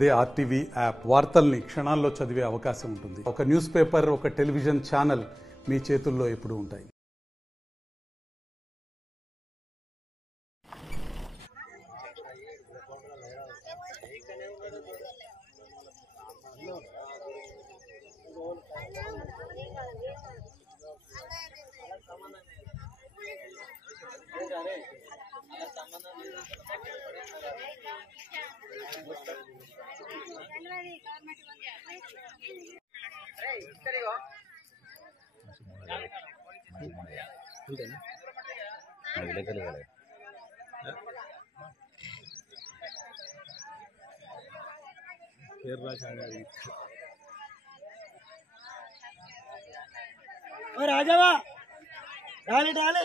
అదే RTV app వార్తల్ని క్షణాల్లో చదివే అవకాశం ఉంటుంది. ఒక న్యూస్ పేపర్, ఒక టెలివిజన్ ఛానల్ మీ చేతుల్లో ఎప్పుడూ ఉంటాయి. राजावा डाले डाले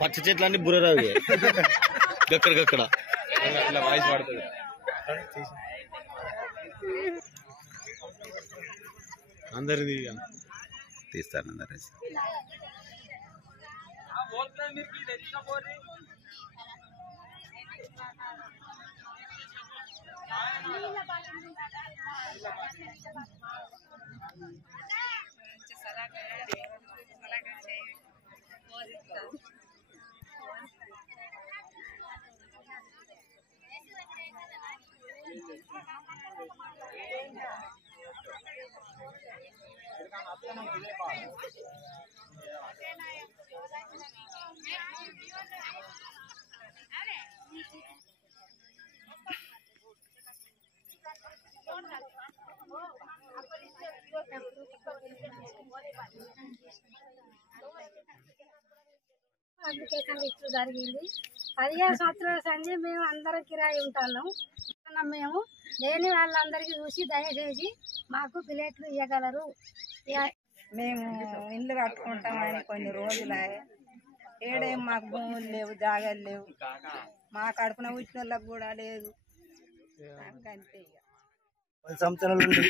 పచ్చ చెట్లన్నీ బుర్రరావు గక్కడ వాయిస్ వాడుతుంది. అందరిది తీస్తాను అందరి అప్లికేషన్ ఇచ్చు జరిగింది. 15 సంవత్సరాల సంది మేము అందరం కిరాయి ఉంటాము. మేము లేని వాళ్ళందరికీ చూసి దయచేసి మాకు ప్లేట్లు ఇవ్వగలరు. మేము ఇల్లు కట్టుకుంటామని కొన్ని రోజులాయే ఏడేం మాకు భూములు లేవు, జాగాలు లేవు, మా కడుపున వచ్చిన వాళ్ళకి కూడా లేదు. అంతే 10 సంవత్సరాల నుండి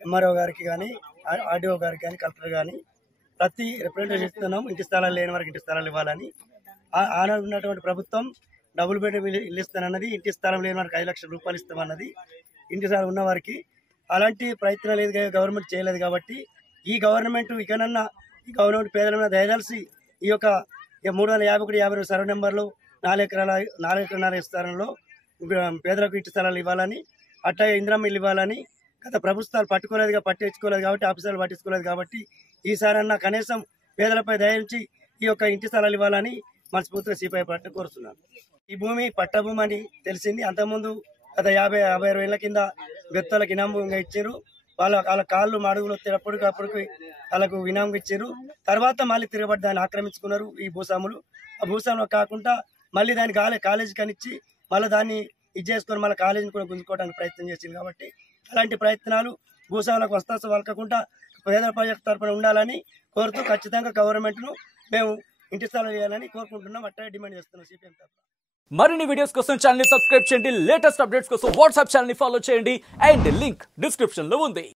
ఎంఆర్ఓ గారికి కానీ ఆర్డీఓ గారికి కానీ కలెక్టర్ కానీ ప్రతి రిప్రజెంటేషన్ ఇస్తున్నాం. ఇంటి స్థలాలు లేని వారికి ఇంటి స్థలాలు ఇవ్వాలని. ఆనాడు ఉన్నటువంటి ప్రభుత్వం డబుల్ బెడ్రూమ్ ఇల్లు ఇస్తానన్నది, ఇంటి స్థలం లేని వారికి 5 లక్షల రూపాయలు ఇస్తామన్నది. ఇంటి స్థలం ఉన్న వారికి అలాంటి ప్రయత్నం లేదు, గవర్నమెంట్ చేయలేదు. కాబట్టి ఈ గవర్నమెంట్ ఇకనన్నా ఈ గవర్నమెంట్ పేదల మీద దయదలిసి ఈ యొక్క 351-52 సర్వే నెంబర్లు 4 ఎకరాల స్థలంలో పేదలకు ఇంటి స్థలాలు ఇవ్వాలని, అట్టా ఇందిరమ్మ ఇల్లు ఇవ్వాలని గత ప్రభుత్వాలు పట్టించుకోలేదు కాబట్టి, ఆఫీసర్లు పట్టించుకోలేదు కాబట్టి ఈసారన్నా కనీసం పేదలపై దయించి ఈ యొక్క ఇంటి స్థలాలు ఇవ్వాలని మనస్ఫూర్తిగా సిపిఐ పార్టీ కోరుతున్నాను. ఈ భూమి పట్టభూమి అని తెలిసింది. అంతకుముందు గత 50-60 ఏళ్ల కింద వ్యక్తులకు ఇనాంగా ఇచ్చారు. వాళ్ళ కాళ్ళు మడుగులు వచ్చేటప్పటికప్పటికి వాళ్ళకు ఇనాంగా ఇచ్చారు. తర్వాత మళ్ళీ తిరగబడి దాన్ని ఆక్రమించుకున్నారు ఈ భూస్వాములు. ఆ భూస్వాములు కాకుండా మళ్ళీ దాన్ని కాలేజీ కనిచ్చి మళ్ళీ దాన్ని ఇది చేసుకొని మళ్ళీ కాలేజీని కూడా గుంజుకోవడానికి ప్రయత్నం చేసింది. కాబట్టి అలాంటి ప్రయత్నాలు భూస్వాములకు వస్తాసు వలకకుండా పేదల ప్రజల తరఫున ఉండాలని కోరుతూ ఖచ్చితంగా గవర్నమెంట్ను మేము ఇంటి స్థలాలు చేయాలని కోరుకుంటున్నాం. అట్లా డిమాండ్ చేస్తున్నాం సిపిఎం తరఫున. మరిన్ని వీడియోస్ కోసం ఛానల్ ని సబ్స్క్రైబ్ చేయండి. లేటెస్ట్ అప్డేట్స్ కోసం వాట్సాప్ ఛానల్ ని ఫాలో చేయండి. అండ్ లింక్ డిస్క్రిప్షన్ లో ఉంది.